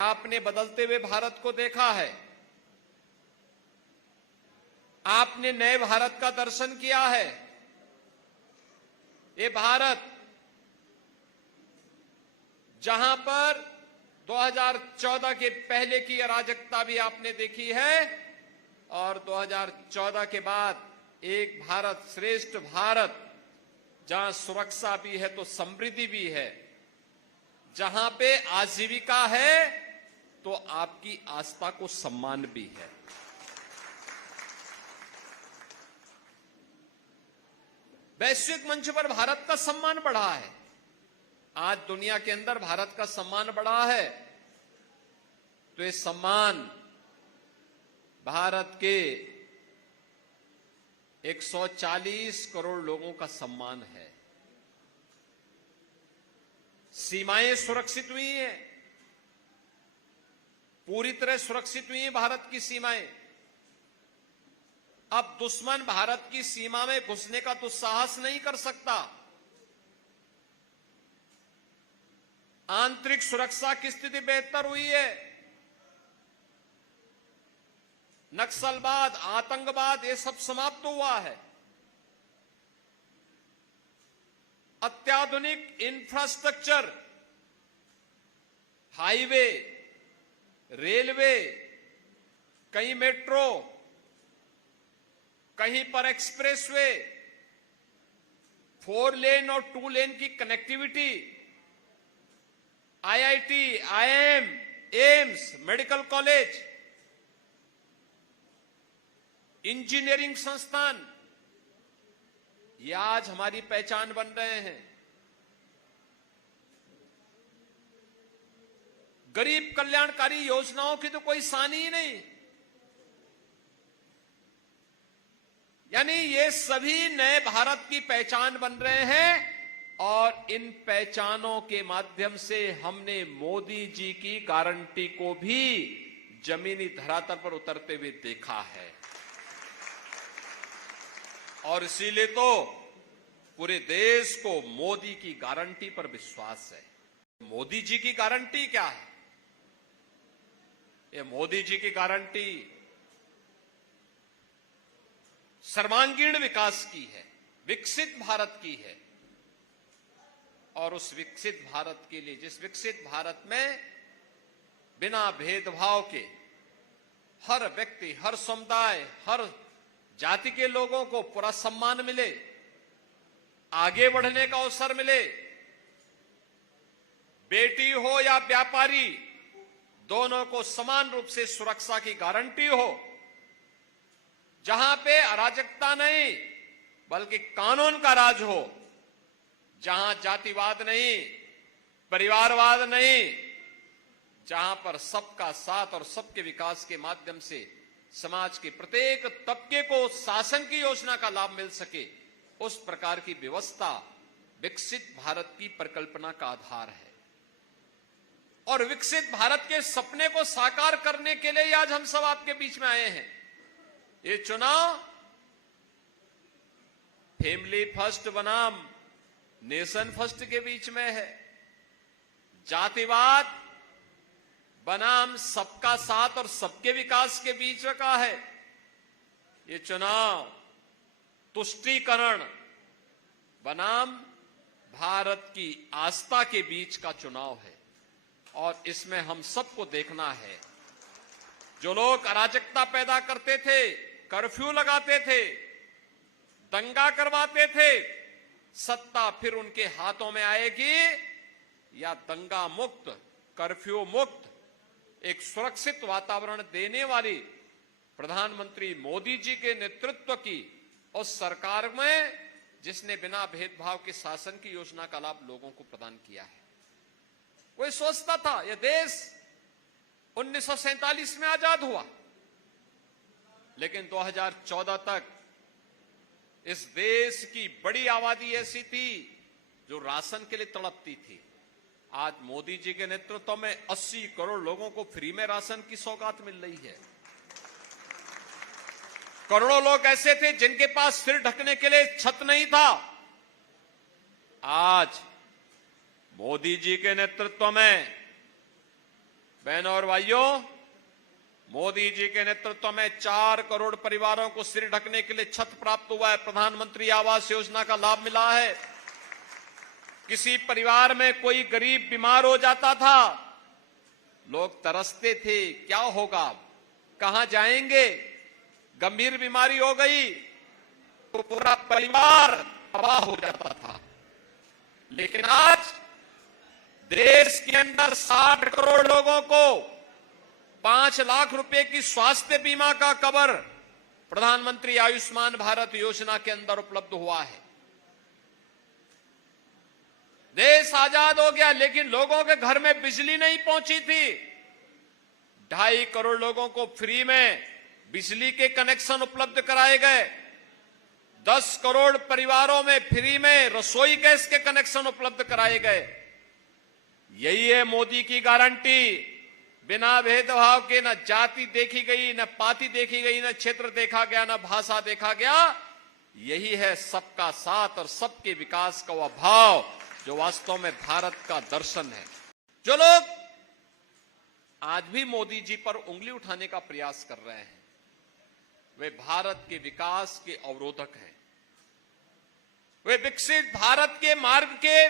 आपने बदलते हुए भारत को देखा है, आपने नए भारत का दर्शन किया है। ये भारत जहां पर 2014 के पहले की अराजकता भी आपने देखी है और 2014 के बाद एक भारत श्रेष्ठ भारत, जहां सुरक्षा भी है तो समृद्धि भी है, जहां पे आजीविका है तो आपकी आस्था को सम्मान भी है। वैश्विक मंच पर भारत का सम्मान बढ़ा है। आज दुनिया के अंदर भारत का सम्मान बढ़ा है, तो ये सम्मान भारत के 140 करोड़ लोगों का सम्मान है। सीमाएं सुरक्षित हुई हैं, पूरी तरह सुरक्षित हुई हैं भारत की सीमाएं। अब दुश्मन भारत की सीमा में घुसने का दुस्साहस नहीं कर सकता। आंतरिक सुरक्षा की स्थिति बेहतर हुई है। नक्सलवाद, आतंकवाद, ये सब समाप्त हुआ है। अत्याधुनिक इंफ्रास्ट्रक्चर, हाईवे, रेलवे, कहीं मेट्रो, कहीं पर एक्सप्रेसवे, 4 लेन और 2 लेन की connectivity, IIT, IIM, AIIMS, medical college, engineering संस्थान, ये आज हमारी पहचान बन रहे हैं। गरीब कल्याणकारी योजनाओं की तो कोई सानी ही नहीं। यानी ये सभी नए भारत की पहचान बन रहे हैं और इन पहचानों के माध्यम से हमने मोदी जी की गारंटी को भी जमीनी धरातल पर उतरते हुए देखा है। और इसीलिए तो पूरे देश को मोदी की गारंटी पर विश्वास है। मोदी जी की गारंटी क्या है? ये मोदी जी की गारंटी सर्वांगीण विकास की है, विकसित भारत की है। और उस विकसित भारत के लिए, जिस विकसित भारत में बिना भेदभाव के हर व्यक्ति, हर समुदाय, हर जाति के लोगों को पूरा सम्मान मिले, आगे बढ़ने का अवसर मिले, बेटी हो या व्यापारी, दोनों को समान रूप से सुरक्षा की गारंटी हो, जहां पे अराजकता नहीं बल्कि कानून का राज हो, जहां जातिवाद नहीं, परिवारवाद नहीं, जहां पर सबका साथ और सबके विकास के माध्यम से समाज के प्रत्येक तबके को शासन की योजना का लाभ मिल सके, उस प्रकार की व्यवस्था विकसित भारत की परिकल्पना का आधार है। और विकसित भारत के सपने को साकार करने के लिए आज हम सब आपके बीच में आए हैं। ये चुनाव फैमिली फर्स्ट बनाम नेशन फर्स्ट के बीच में है, जातिवाद बनाम सबका साथ और सबके विकास के बीच का है। ये चुनाव तुष्टीकरण बनाम भारत की आस्था के बीच का चुनाव है। और इसमें हम सबको देखना है, जो लोग अराजकता पैदा करते थे, कर्फ्यू लगाते थे, दंगा करवाते थे, सत्ता फिर उनके हाथों में आएगी या दंगा मुक्त, कर्फ्यू मुक्त, एक सुरक्षित वातावरण देने वाली प्रधानमंत्री मोदी जी के नेतृत्व की उस सरकार में, जिसने बिना भेदभाव के शासन की योजना का लाभ लोगों को प्रदान किया है। कोई सोचता था यह देश 1947 में आजाद हुआ, लेकिन 2014 तक इस देश की बड़ी आबादी ऐसी थी जो राशन के लिए तड़पती थी। आज मोदी जी के नेतृत्व में 80 करोड़ लोगों को फ्री में राशन की सौगात मिल रही है। करोड़ों लोग ऐसे थे जिनके पास सिर ढकने के लिए छत नहीं था। आज मोदी जी के नेतृत्व में बहनों और भाइयों, मोदी जी के नेतृत्व में 4 करोड़ परिवारों को सिर ढकने के लिए छत प्राप्त हुआ है। प्रधानमंत्री आवास योजना का लाभ मिला है। किसी परिवार में कोई गरीब बीमार हो जाता था, लोग तरसते थे, क्या होगा, कहां जाएंगे, गंभीर बीमारी हो गई तो पूरा परिवार तबाह हो जाता था। लेकिन आज देश के अंदर 60 करोड़ लोगों को 5 लाख रुपए की स्वास्थ्य बीमा का कवर प्रधानमंत्री आयुष्मान भारत योजना के अंदर उपलब्ध हुआ है। देश आजाद हो गया, लेकिन लोगों के घर में बिजली नहीं पहुंची थी। 2.5 करोड़ लोगों को फ्री में बिजली के कनेक्शन उपलब्ध कराए गए। 10 करोड़ परिवारों में फ्री में रसोई गैस के कनेक्शन उपलब्ध कराए गए। यही है मोदी की गारंटी। बिना भेदभाव के न जाति देखी गई, न पाति देखी गई, न क्षेत्र देखा गया, न भाषा देखा गया। यही है सबका साथ और सबके विकास का वह भाव जो वास्तव में भारत का दर्शन है। जो लोग आज भी मोदी जी पर उंगली उठाने का प्रयास कर रहे हैं, वे भारत के विकास के अवरोधक हैं। वे विकसित भारत के मार्ग के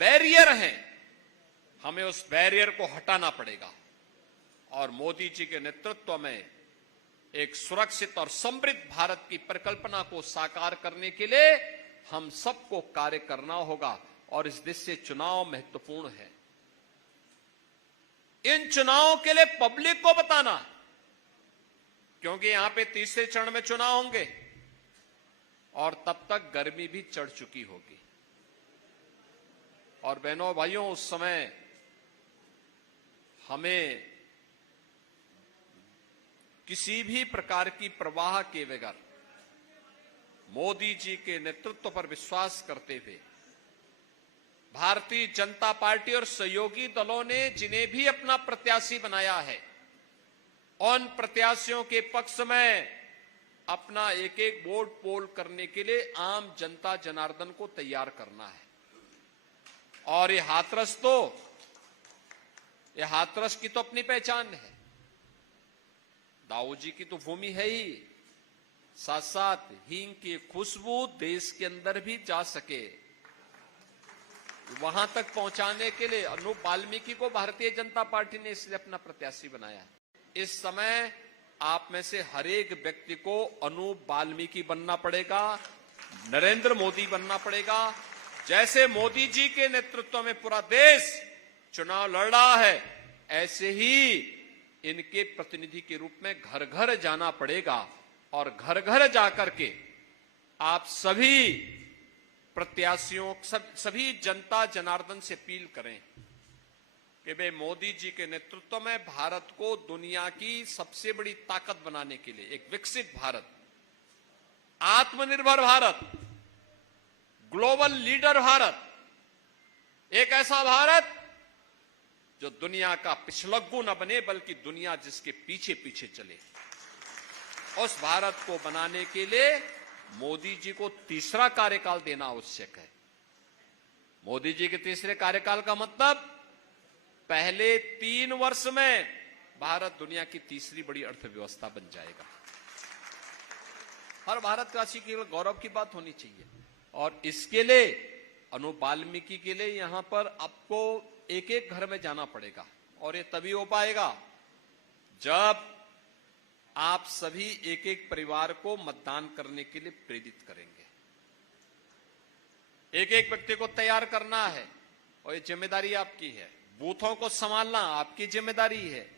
बैरियर हैं। हमें उस बैरियर को हटाना पड़ेगा और मोदी जी के नेतृत्व में एक सुरक्षित और समृद्ध भारत की परिकल्पना को साकार करने के लिए हम सबको कार्य करना होगा। और इस दृष्टि से चुनाव महत्वपूर्ण है। इन चुनावों के लिए पब्लिक को बताना, क्योंकि यहां पे तीसरे चरण में चुनाव होंगे और तब तक गर्मी भी चढ़ चुकी होगी। और बहनों भाइयों, उस समय हमें किसी भी प्रकार की परवाह के बगैर मोदी जी के नेतृत्व पर विश्वास करते हुए भारतीय जनता पार्टी और सहयोगी दलों ने जिन्हें भी अपना प्रत्याशी बनाया है, उन प्रत्याशियों के पक्ष में अपना एक एक वोट पोल करने के लिए आम जनता जनार्दन को तैयार करना है। और ये हाथरस की तो अपनी पहचान है। दाऊ जी की तो भूमि है ही, साथ साथ हींग की खुशबू देश के अंदर भी जा सके, वहां तक पहुंचाने के लिए अनूप वाल्मीकि को भारतीय जनता पार्टी ने इसलिए अपना प्रत्याशी बनाया। इस समय आप में से हर एक व्यक्ति को अनूप वाल्मीकि बनना पड़ेगा, नरेंद्र मोदी बनना पड़ेगा। जैसे मोदी जी के नेतृत्व में पूरा देश चुनाव लड़ रहा है, ऐसे ही इनके प्रतिनिधि के रूप में घर घर जाना पड़ेगा और घर घर जाकर के आप सभी प्रत्याशियों, सभी जनता जनार्दन से अपील करें कि वे मोदी जी के नेतृत्व में भारत को दुनिया की सबसे बड़ी ताकत बनाने के लिए एक विकसित भारत, आत्मनिर्भर भारत, ग्लोबल लीडर भारत, एक ऐसा भारत जो दुनिया का पिछलग्गू न बने बल्कि दुनिया जिसके पीछे पीछे चले, उस भारत को बनाने के लिए मोदी जी को तीसरा कार्यकाल देना आवश्यक है। मोदी जी के तीसरे कार्यकाल का मतलब पहले 3 वर्ष में भारत दुनिया की तीसरी बड़ी अर्थव्यवस्था बन जाएगा। हर भारतवासी के लिए गौरव की बात होनी चाहिए। और इसके लिए अनूप वाल्मीकि के लिए यहां पर आपको एक एक घर में जाना पड़ेगा। और ये तभी हो पाएगा जब आप सभी एक एक परिवार को मतदान करने के लिए प्रेरित करेंगे। एक एक व्यक्ति को तैयार करना है और ये जिम्मेदारी आपकी है। बूथों को संभालना आपकी जिम्मेदारी है।